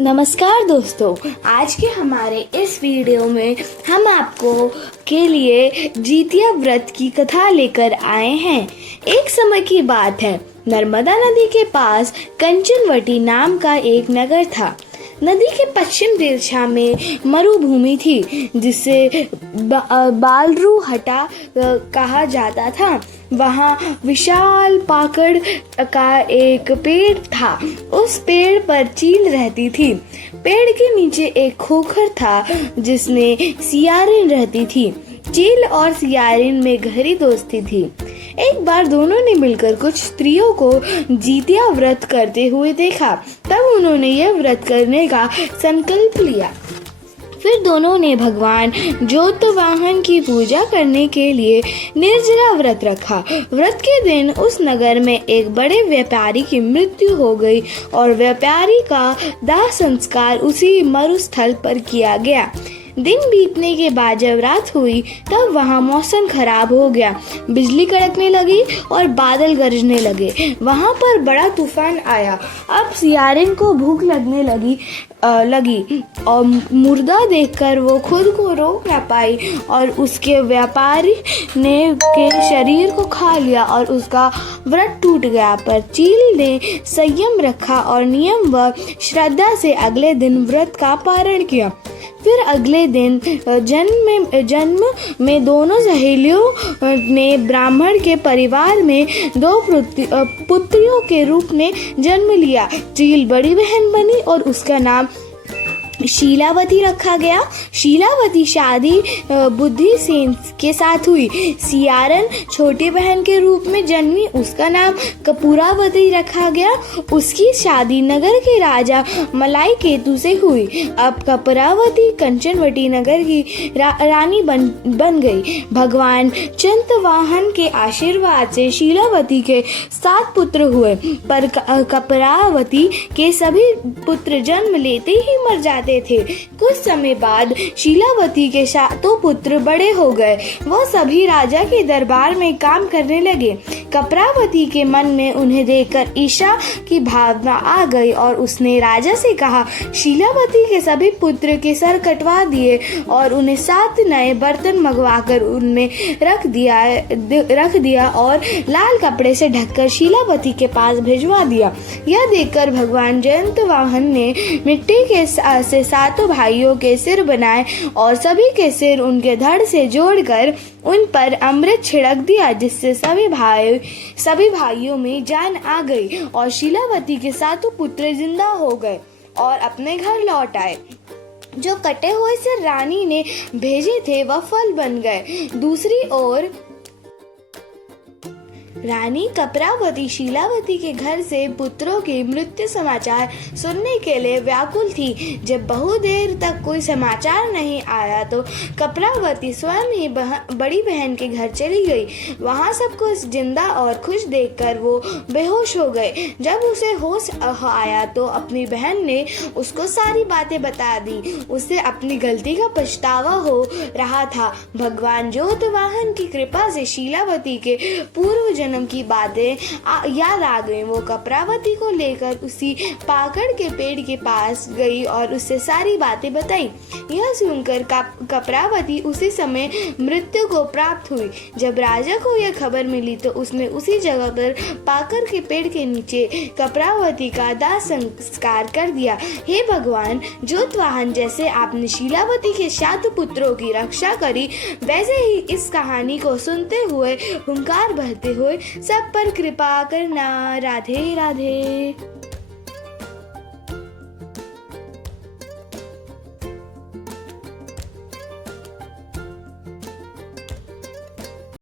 नमस्कार दोस्तों, आज के हमारे इस वीडियो में हम आपको के लिए जितिया व्रत की कथा लेकर आए हैं। एक समय की बात है, नर्मदा नदी के पास कंचनवटी नाम का एक नगर था। नदी के पश्चिम दिशा में मरुभूमि थी, जिसे बालरू हटा कहा जाता था। वहाँ विशाल पाकड़ का एक पेड़ था। उस पेड़ पर चील रहती थी। पेड़ के नीचे एक खोखर था, जिसमें सियारिन रहती थी। चील और सियारिन में गहरी दोस्ती थी। एक बार दोनों ने मिलकर कुछ स्त्रियों को जितिया व्रत करते हुए देखा। तब उन्होंने यह व्रत करने का संकल्प लिया। फिर दोनों ने भगवान जोतवाहन की पूजा करने के लिए निर्जला व्रत रखा। व्रत के दिन उस नगर में एक बड़े व्यापारी की मृत्यु हो गई और व्यापारी का दाह संस्कार उसी मरुस्थल पर किया गया। दिन बीतने के बाद जब रात हुई, तब वहाँ मौसम खराब हो गया। बिजली कड़कने लगी और बादल गरजने लगे। वहाँ पर बड़ा तूफान आया। अब सियारिन को भूख लगने लगी और मुर्दा देखकर वो खुद को रोक न पाई और उसके व्यापारी ने के शरीर को खा लिया और उसका व्रत टूट गया। पर चील ने संयम रखा और नियम व श्रद्धा से अगले दिन व्रत का पारण किया। फिर अगले दिन जन्म में दोनों सहेलियों ने ब्राह्मण के परिवार में दो पुत्रियों के रूप में जन्म लिया। चील बड़ी बहन बनी और उसका नाम शीलावती रखा गया। शीलावती शादी बुद्धि सेन के साथ हुई। सियारन छोटी बहन के रूप में जन्मी, उसका नाम कपूरावती रखा गया। उसकी शादी नगर के राजा मलाई केतु से हुई। अब कपूरावती कंचनवटी नगर की रानी बन गई। भगवान चंतवाहन के आशीर्वाद से शीलावती के 7 पुत्र हुए, पर कपूरावती के सभी पुत्र जन्म लेते ही मर जाते थे। कुछ समय बाद शीलावती के 7 पुत्र बड़े हो गए। वह सभी राजा के दरबार में काम करने लगे। कपूरावती के मन में उन्हें देखकर ईर्ष्या की भावना आ गई और उसने राजा से कहा, शीलावती के सभी पुत्र के सर कटवा दिए और उन्हें 7 नए बर्तन मंगवाकर उनमें रख दिया और लाल कपड़े से ढककर शीलावती के पास भिजवा दिया। यह देखकर भगवान जयंतवाहन ने मिट्टी के से 7 भाइयों के सिर बनाए और सभी के सिर उनके धड़ से जोड़कर उन पर अमृत छिड़क दिया, जिससे सभी भाइयों में जान आ गई और शीलावती के 7 पुत्र जिंदा हो गए और अपने घर लौट आए। जो कटे हुए सिर रानी ने भेजे थे वह फल बन गए। दूसरी ओर रानी कपूरावती शीलावती के घर से पुत्रों के मृत्यु समाचार सुनने के लिए व्याकुल थी। जब बहुत देर तक कोई समाचार नहीं आया तो कपूरावती स्वयं ही बड़ी बहन के घर चली गई। वहां सबको जिंदा और खुश देखकर वो बेहोश हो गए। जब उसे होश आया तो अपनी बहन ने उसको सारी बातें बता दी। उसे अपनी गलती का पछतावा हो रहा था। भगवान जोतवाहन की कृपा से शीलावती के पूर्व जन्म की बातें याद आ गई। वो कपूरावती को लेकर उसी पाकड़ के पेड़ के पास गई और उससे सारी बातें बताई। यह सुनकर कपूरावती उसी समय मृत्यु को प्राप्त हुई। जब राजा को यह खबर मिली तो उसने उसी जगह पर पाकड़ के पेड़ के नीचे कपूरावती का दाह संस्कार कर दिया। हे भगवान जोतवाहन, जैसे आपने शीलावती के 7 पुत्रों की रक्षा करी, वैसे ही इस कहानी को सुनते हुए हुंकार भरते हुए सब पर कृपा करना। राधे राधे।